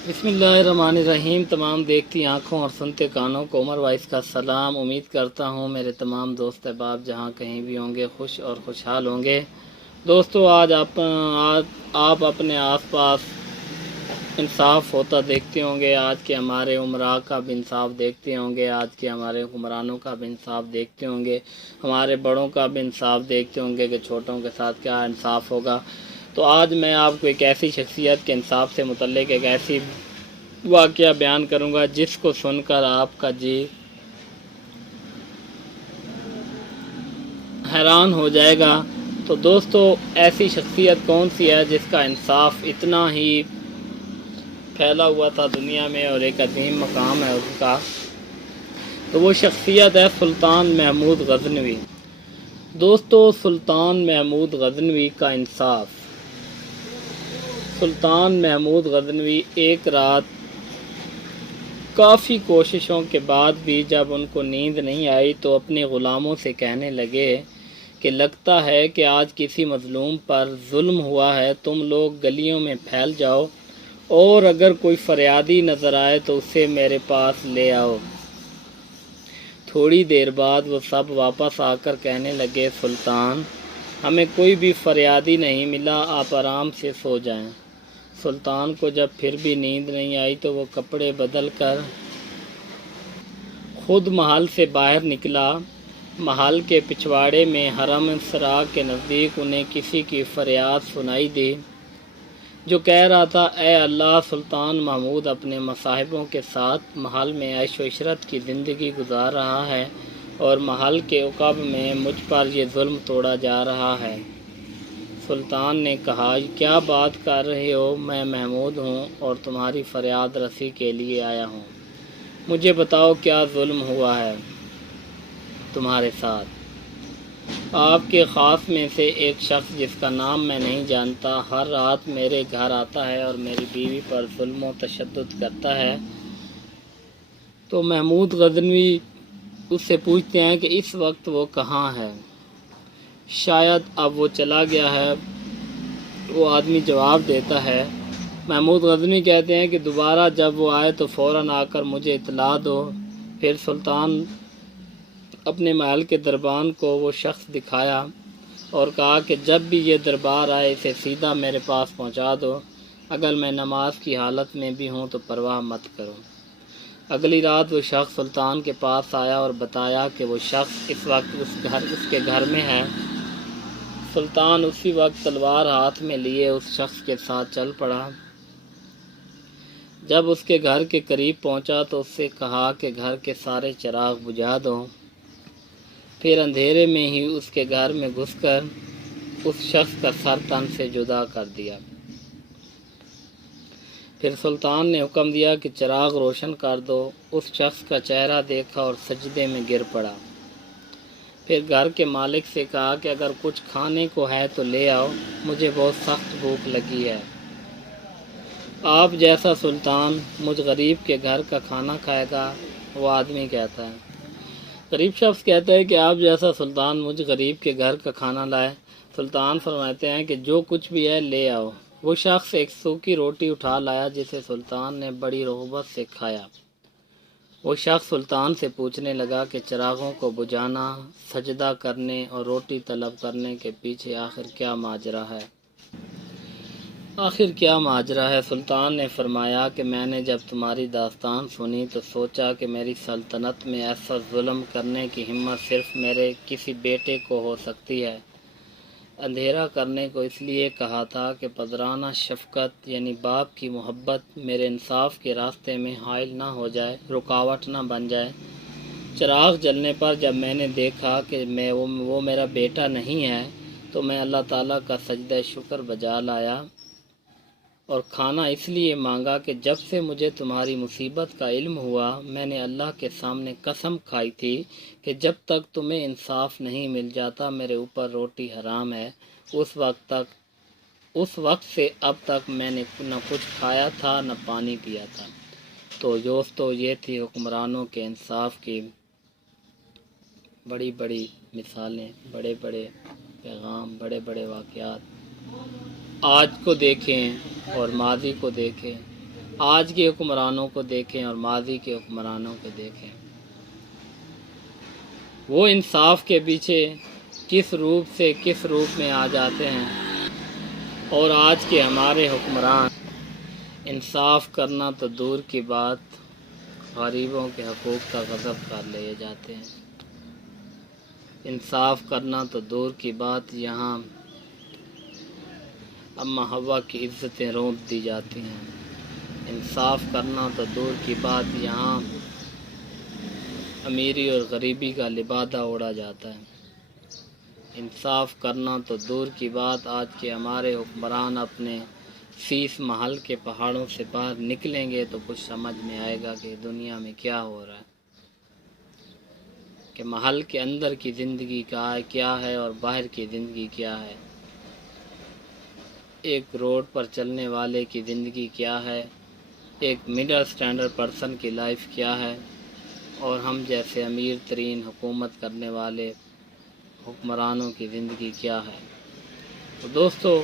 बिस्मिल्लाहिर्रहमानिर्रहीम। तमाम देखती आँखों और सुनते कानों को उमर वाइस का सलाम। उम्मीद करता हूँ मेरे तमाम दोस्त अहबाब जहाँ कहीं भी होंगे खुश और खुशहाल होंगे। दोस्तों, आज आप अपने आसपास इंसाफ होता देखते होंगे। आज के हमारे उमरा का भी इंसाफ देखते होंगे, आज के हमारे हुक्मरानों का भी इंसाफ देखते होंगे, हमारे बड़ों का भी इंसाफ देखते होंगे कि छोटों के साथ क्या इंसाफ होगा। तो आज मैं आपको एक ऐसी शख्सियत के इंसाफ से मुतल्लिक एक ऐसी वाक़या बयान करूंगा जिसको सुनकर आपका जी हैरान हो जाएगा। तो दोस्तों, ऐसी शख्सियत कौन सी है जिसका इंसाफ इतना ही फैला हुआ था दुनिया में और एक अजीम मकाम है उसका? तो वो शख्सियत है सुल्तान महमूद गज़नवी। दोस्तों, सुल्तान महमूद गज़नवी का इंसाफ। सुल्तान महमूद गज़नवी एक रात काफ़ी कोशिशों के बाद भी जब उनको नींद नहीं आई तो अपने ग़ुलामों से कहने लगे कि लगता है कि आज किसी मज़लूम पर जुल्म हुआ है, तुम लोग गलियों में फैल जाओ और अगर कोई फरियादी नज़र आए तो उसे मेरे पास ले आओ। थोड़ी देर बाद वो सब वापस आकर कहने लगे, सुल्तान, हमें कोई भी फरियादी नहीं मिला, आप आराम से सो जाएं। सुल्तान को जब फिर भी नींद नहीं आई तो वो कपड़े बदल कर खुद महल से बाहर निकला। महल के पिछवाड़े में हरम सरा के नज़दीक उन्हें किसी की फरियाद सुनाई दी जो कह रहा था, ए अल्लाह, सुल्तान महमूद अपने मसाहिबों के साथ महल में ऐश व इशरत की ज़िंदगी गुजार रहा है और महल के उक़ब में मुझ पर यह जुल्म तोड़ा जा रहा है। सुल्तान ने कहा, क्या बात कर रहे हो? मैं महमूद हूँ और तुम्हारी फरियाद रसी के लिए आया हूँ। मुझे बताओ क्या जुल्म हुआ है तुम्हारे साथ? आपके ख़ास में से एक शख्स जिसका नाम मैं नहीं जानता हर रात मेरे घर आता है और मेरी बीवी पर जुल्म व तशद्दुद करता है। तो महमूद गज़नवी उससे पूछते हैं कि इस वक्त वो कहाँ है? शायद अब वो चला गया है। वो आदमी जवाब देता है। महमूद गज़नवी कहते हैं कि दोबारा जब वो आए तो फ़ौरन आकर मुझे इत्तला दो। फिर सुल्तान अपने महल के दरबान को वो शख्स दिखाया और कहा कि जब भी ये दरबार आए इसे सीधा मेरे पास पहुंचा दो। अगर मैं नमाज की हालत में भी हूं तो परवाह मत करो। अगली रात वो शख्स सुल्तान के पास आया और बताया कि वो शख्स इस वक्त उसके घर में है। सुल्तान उसी वक्त तलवार हाथ में लिए उस शख्स के साथ चल पड़ा। जब उसके घर के करीब पहुंचा तो उससे कहा कि घर के सारे चिराग बुझा दो। फिर अंधेरे में ही उसके घर में घुसकर उस शख्स का सर तन से जुदा कर दिया। फिर सुल्तान ने हुक्म दिया कि चिराग रोशन कर दो। उस शख्स का चेहरा देखा और सजदे में गिर पड़ा। फिर घर के मालिक से कहा कि अगर कुछ खाने को है तो ले आओ, मुझे बहुत सख्त भूख लगी है। आप जैसा सुल्तान मुझ गरीब के घर का खाना खाएगा? वो आदमी कहता है। गरीब शख्स कहता है कि आप जैसा सुल्तान मुझ गरीब के घर का खाना लाए। सुल्तान फरमाते हैं कि जो कुछ भी है ले आओ। वो शख्स एक सूखी रोटी उठा लाया जिसे सुल्तान ने बड़ी रग़बत से खाया। वो शख्स सुल्तान से पूछने लगा कि चिरागों को बुझाना, सजदा करने और रोटी तलब करने के पीछे आखिर क्या माजरा है? सुल्तान ने फरमाया कि मैंने जब तुम्हारी दास्तान सुनी तो सोचा कि मेरी सल्तनत में ऐसा जुल्म करने की हिम्मत सिर्फ मेरे किसी बेटे को हो सकती है। अंधेरा करने को इसलिए कहा था कि पदराना शफ़क़त यानी बाप की मोहब्बत मेरे इंसाफ के रास्ते में हाइल ना हो जाए, रुकावट ना बन जाए। चिराग जलने पर जब मैंने देखा कि वो मेरा बेटा नहीं है तो मैं अल्लाह ताला का सजदा शुक्र बजा लाया और खाना इसलिए मांगा कि जब से मुझे तुम्हारी मुसीबत का इल्म हुआ मैंने अल्लाह के सामने कसम खाई थी कि जब तक तुम्हें इंसाफ नहीं मिल जाता मेरे ऊपर रोटी हराम है। उस वक्त से अब तक मैंने न कुछ खाया था न पानी पिया था। तो दोस्तों, ये थी हुक्मरानों के इंसाफ की बड़ी बड़ी मिसालें, बड़े बड़े पैगाम, बड़े बड़े वाक़यात। आज को देखें और माजी को देखें آج کے حکمرانوں کو دیکھیں اور ماضی کے حکمرانوں کو دیکھیں، وہ انصاف کے پیچھے کس روپ سے کس روپ میں آ جاتے ہیں، اور آج کے ہمارے حکمران انصاف کرنا تو دور کی بات، غریبوں کے حقوق کا غصب کر لیے جاتے ہیں۔ انصاف کرنا تو دور کی بات، یہاں اماں حوا کی عزتیں رونپ دی جاتی ہیں۔ انصاف کرنا تو دور کی بات، یہاں امیری اور غریبی کا لبادہ اڑا جاتا ہے۔ انصاف کرنا تو دور کی بات، آج کے ہمارے حکمران اپنے شیش محل کے پہاڑوں سے باہر نکلیں گے تو کچھ سمجھ میں آئے گا کہ دنیا میں کیا ہو رہا ہے، کہ محل کے اندر کی زندگی کیا ہے اور باہر کی زندگی کیا ہے، ایک روڈ پر چلنے والے کی زندگی کیا ہے، ایک مڈل سٹینڈرڈ پرسن کی لائف کیا ہے، اور ہم جیسے امیر ترین حکومت کرنے والے حکمرانوں کی زندگی کیا ہے۔ تو دوستو،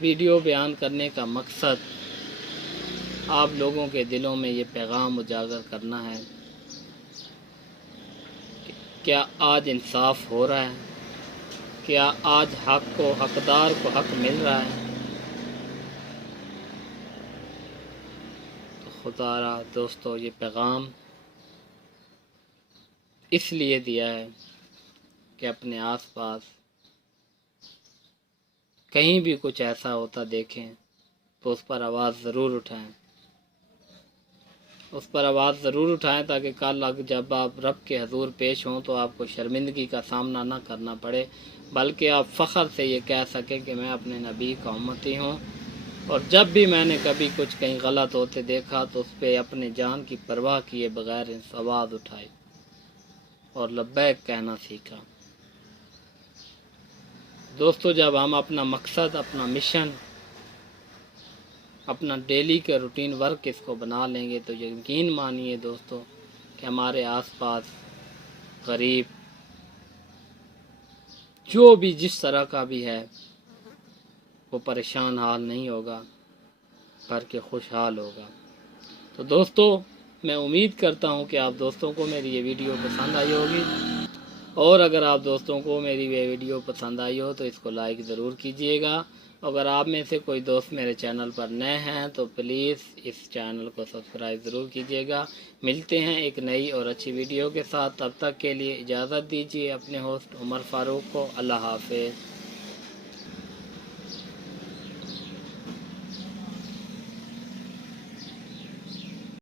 ویڈیو بیان کرنے کا مقصد آپ لوگوں کے دلوں میں یہ پیغام اجاگر کرنا ہے کہ کیا آج انصاف ہو رہا ہے؟ کیا آج حق کو، حقدار کو حق مل رہا ہے؟ تو خدا را دوستو، یہ پیغام اس لیے دیا ہے کہ اپنے آس پاس کہیں بھی کچھ ایسا ہوتا دیکھیں تو اس پر آواز ضرور اٹھائیں، اس پر آواز ضرور اٹھائیں تاکہ کل جب آپ رب کے حضور پیش ہوں تو آپ کو شرمندگی کا سامنا نہ کرنا پڑے، بلکہ آپ فخر سے یہ کہہ سکیں کہ میں اپنے نبی کا امتی ہوں، اور جب بھی میں نے کبھی کچھ کہیں غلط ہوتے دیکھا تو اس پہ اپنے جان کی پرواہ کیے بغیر آواز اٹھائی اور لبیک کہنا سیکھا۔ دوستو، جب ہم اپنا مقصد، اپنا مشن، اپنا ڈیلی کا روٹین ورک اس کو بنا لیں گے تو یقین مانیے دوستو کہ ہمارے آس پاس غریب جو بھی جس طرح کا بھی ہے وہ پریشان حال نہیں ہوگا بلکہ خوشحال ہوگا۔ تو دوستو، میں امید کرتا ہوں کہ آپ دوستوں کو میری یہ ویڈیو پسند آئی ہوگی، اور اگر آپ دوستوں کو میری یہ ویڈیو پسند آئی ہو تو اس کو لائک ضرور کیجئے گا۔ اگر آپ میں سے کوئی دوست میرے چینل پر نئے ہیں تو پلیز اس چینل کو سبسکرائب ضرور کیجئے گا۔ ملتے ہیں ایک نئی اور اچھی ویڈیو کے ساتھ، تب تک کے لیے اجازت دیجیے اپنے ہوسٹ عمر فاروق کو۔ اللہ حافظ۔